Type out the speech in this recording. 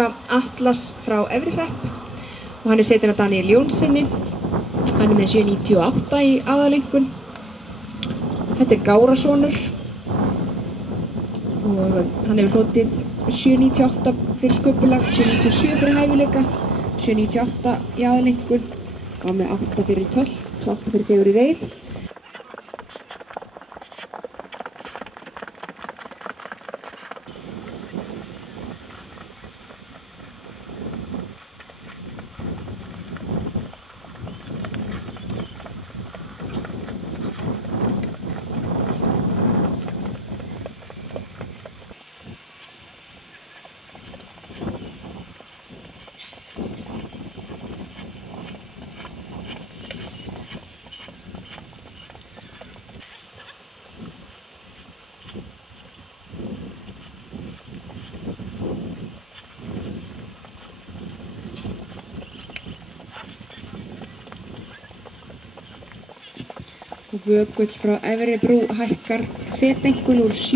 Atlas frá Efrihrepp og hann setinn af Daníel Jónssoni. Hann með 7,98 í aðalengun. Þetta Gárasonur og hann hefur hlotið 7,98 fyrir sköpulag, 7,97 fyrir hæfileika, 7,98 í aðalengun og með 8 fyrir tölt og 8 fyrir fegurð í reið. Og vökull frá Efri Brú hækkar fetengun úr 7